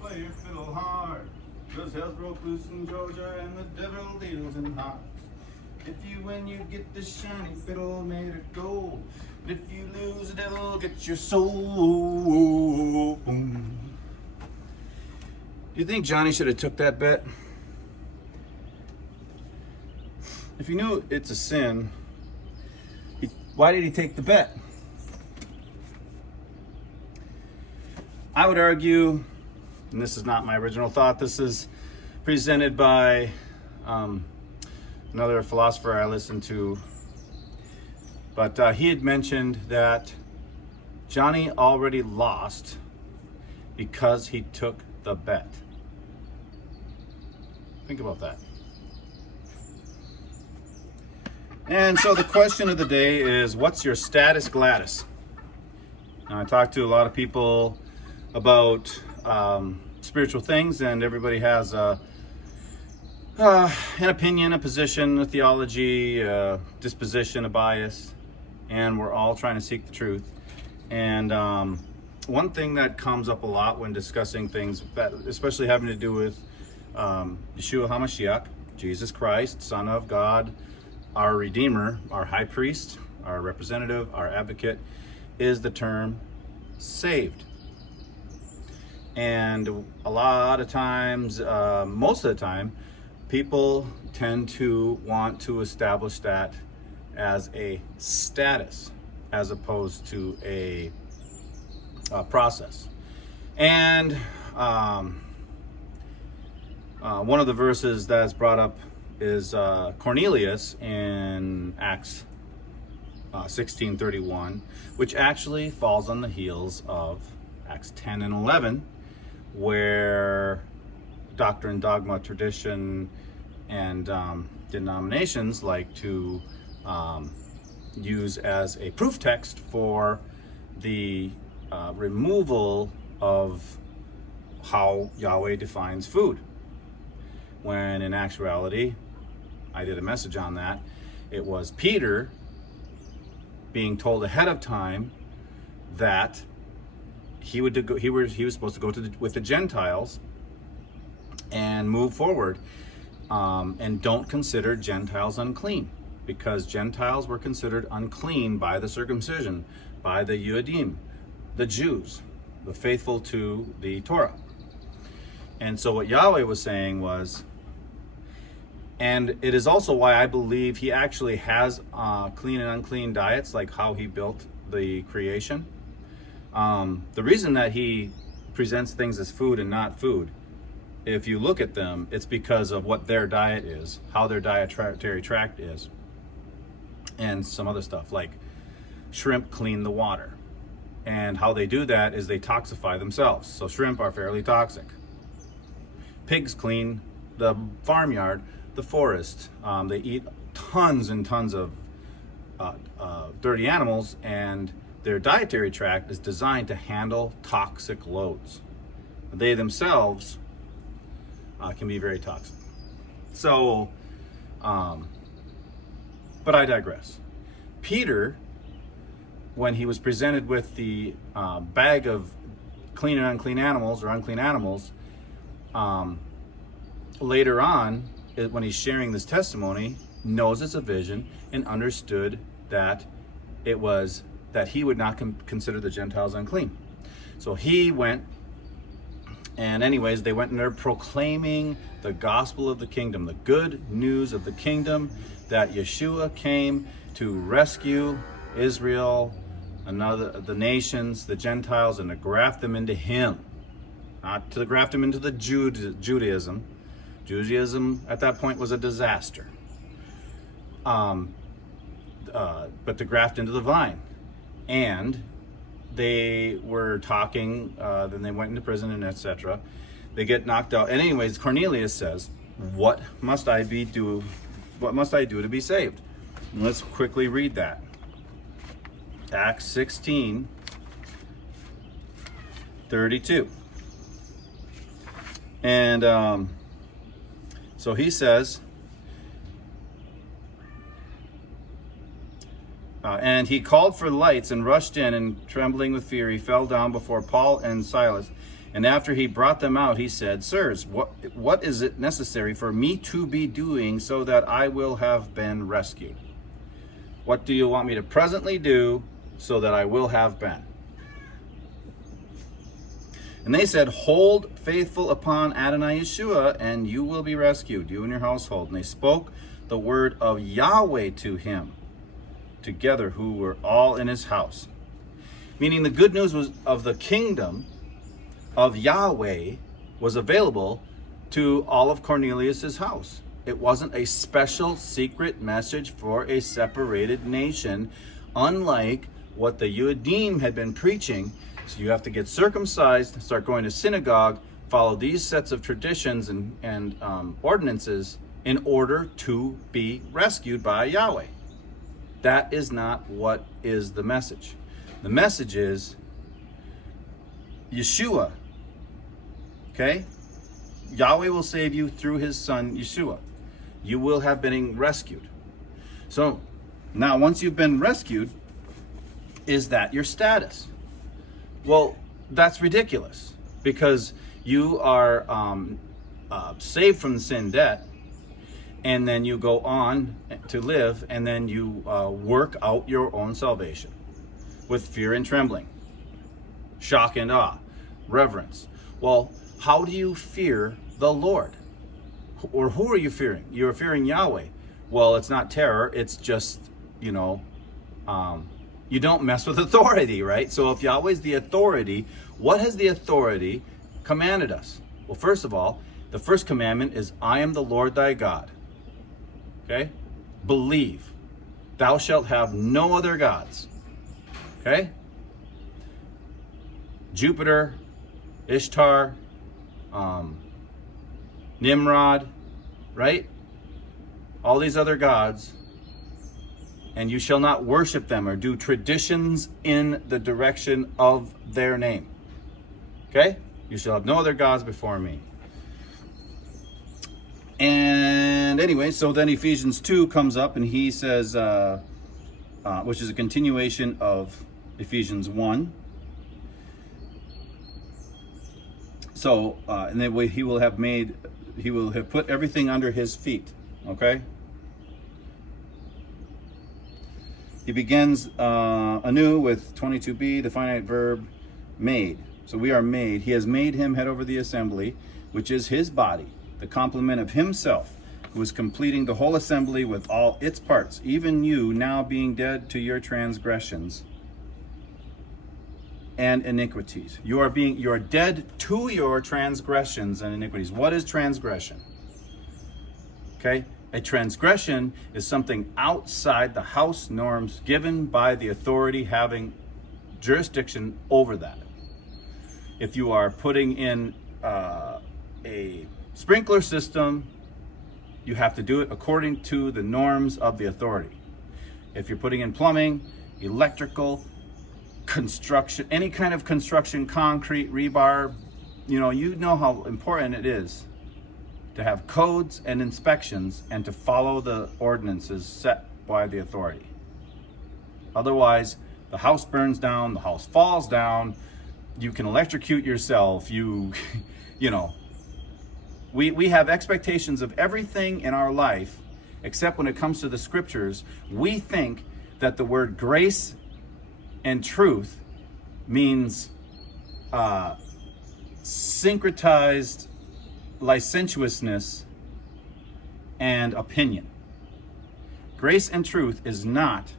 Play your fiddle hard, 'cause hell's broke loose in Georgia and the devil deals in hearts. If you win, you get the shiny fiddle made of gold. But if you lose, the devil gets your soul. Boom. Do you think Johnny should have took that bet? If he knew it's a sin, why did he take the bet? I would argue, and this is not my original thought, this is presented by another philosopher I listened to, but he had mentioned that Johnny already lost because he took the bet. Think about that. And so the question of the day is, what's your status, Gladys? Now, I talked to a lot of people about spiritual things, and everybody has an opinion, a position, a theology, a disposition, a bias, and we're all trying to seek the truth. And one thing that comes up a lot when discussing things, that especially having to do with Yeshua HaMashiach, Jesus Christ, Son of God, our Redeemer, our High Priest, our representative, our advocate, is the term saved. And a lot of times, most of the time, people tend to want to establish that as a status as opposed to a process. And one of the verses that is brought up is Cornelius in Acts 16:31, which actually falls on the heels of Acts 10 and 11, where doctrine, dogma, tradition, and denominations like to use as a proof text for the removal of how Yahweh defines food. When in actuality, I did a message on that, it was Peter being told ahead of time that he was supposed to go with the Gentiles and move forward, and don't consider Gentiles unclean, because Gentiles were considered unclean by the circumcision, by the Yudim, the Jews, the faithful to the Torah. And so what Yahweh was saying was, and it is also why I believe he actually has clean and unclean diets, like how he built the creation. The reason that he presents things as food and not food, if you look at them, it's because of what their diet is, how their dietary tract is, and some other stuff, like shrimp clean the water. And how they do that is they toxify themselves. So shrimp are fairly toxic. Pigs clean the farmyard, the forest. They eat tons and tons of dirty animals, and their dietary tract is designed to handle toxic loads. They themselves can be very toxic. So, but I digress. Peter, when he was presented with the bag of clean and unclean animals, or unclean animals, later on, when he's sharing this testimony, knows it's a vision and understood that it was that he would not consider the Gentiles unclean. So he went, and anyways, they went and they're proclaiming the gospel of the kingdom, the good news of the kingdom, that Yeshua came to rescue Israel, the nations, the Gentiles, and to graft them into him. Not to graft them into the Judaism. Judaism at that point was a disaster. But to graft into the vine. And they were talking, then they went into prison and etc. They get knocked out. And anyways, Cornelius says, what must I do to be saved? And let's quickly read that. Acts 16:32. And so he says, And he called for lights and rushed in, and trembling with fear, he fell down before Paul and Silas. And after he brought them out, he said, Sirs, what is it necessary for me to be doing so that I will have been rescued? What do you want me to presently do so that I will have been? And they said, Hold faithful upon Adonai Yeshua, and you will be rescued, you and your household. And they spoke the word of Yahweh to him, together who were all in his house. Meaning the good news was of the kingdom of Yahweh was available to all of Cornelius's house. It wasn't a special secret message for a separated nation, unlike what the Yudim had been preaching. So you have to get circumcised, start going to synagogue, follow these sets of traditions and ordinances in order to be rescued by Yahweh. That is not what is the message. The message is Yeshua. Okay? Yahweh will save you through his son Yeshua. You will have been rescued. So now once you've been rescued, is that your status? Well, that's ridiculous, because you are saved from the sin debt, and then you go on to live, and then you work out your own salvation with fear and trembling, shock and awe, reverence. Well, how do you fear the Lord? Or who are you fearing? You're fearing Yahweh. Well, it's not terror. It's just, you don't mess with authority, right? So if Yahweh's the authority, what has the authority commanded us? Well, first of all, the first commandment is, I am the Lord thy God. Okay? Believe. Thou shalt have no other gods. Okay? Jupiter, Ishtar, Nimrod, right? All these other gods, and you shall not worship them or do traditions in the direction of their name. Okay? You shall have no other gods before me. And anyway, so then Ephesians 2 comes up, and he says, which is a continuation of Ephesians 1. So, and then he will have put everything under his feet. Okay? He begins anew with 22b, the finite verb, made. So we are made. He has made him head over the assembly, which is his body, the complement of himself, who is completing the whole assembly with all its parts, even you now being dead to your transgressions and iniquities. You are dead to your transgressions and iniquities. What is transgression? Okay? A transgression is something outside the house norms given by the authority having jurisdiction over that. If you are putting in a sprinkler system, you have to do it according to the norms of the authority. If you're putting in plumbing, electrical, construction, any kind of construction, concrete, rebar, you know how important it is to have codes and inspections and to follow the ordinances set by the authority. Otherwise, the house burns down, the house falls down, you can electrocute yourself, we have expectations of everything in our life, except when it comes to the scriptures, we think that the word grace and truth means syncretized licentiousness and opinion. Grace and truth is not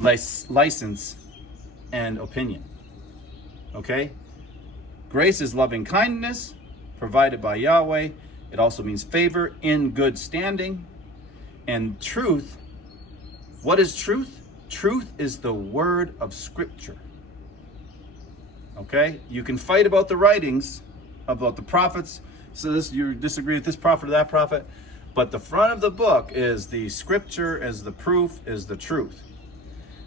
license and opinion. Okay? Grace is loving kindness provided by Yahweh. It also means favor in good standing. And truth, what is truth? Truth is the word of Scripture. Okay? You can fight about the writings, about the prophets. So you disagree with this prophet or that prophet. But the front of the book is the Scripture, is the proof, is the truth.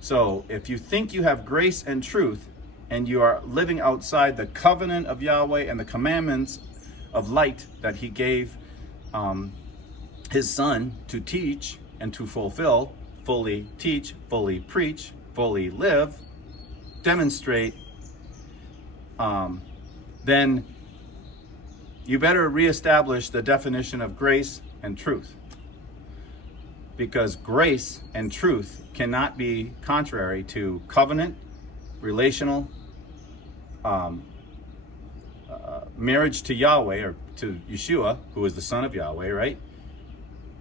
So if you think you have grace and truth, and you are living outside the covenant of Yahweh and the commandments of light that he gave his son to teach and to fulfill fully teach, fully preach, fully live, demonstrate, then you better reestablish the definition of grace and truth. Because grace and truth cannot be contrary to covenant, relational, marriage to Yahweh, or to Yeshua, who is the son of Yahweh, right?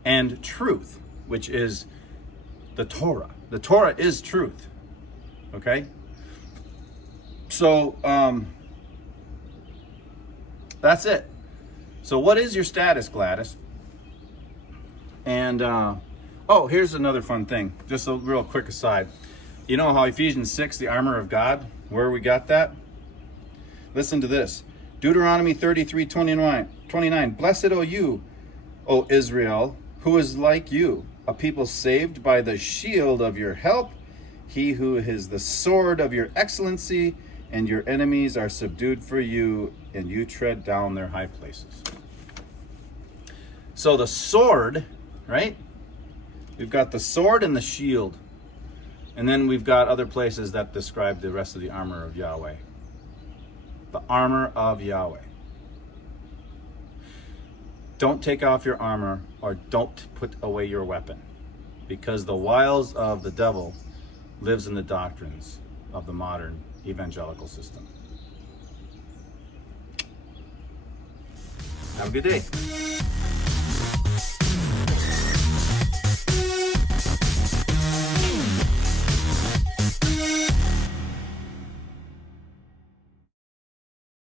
And truth, which is the Torah. The Torah is truth. Okay? So, that's it. So what is your status, Gladys? And, oh, here's another fun thing. Just a real quick aside. You know how Ephesians 6, the armor of God, where we got that? Listen to this. Deuteronomy 33:29. Blessed are you, O Israel, who is like you, a people saved by the shield of your help, he who is the sword of your excellency, and your enemies are subdued for you, and you tread down their high places. So the sword, right? We've got the sword and the shield. And then we've got other places that describe the rest of the armor of Yahweh. The armor of Yahweh. Don't take off your armor, or don't put away your weapon, because the wiles of the devil lives in the doctrines of the modern evangelical system. Have a good day.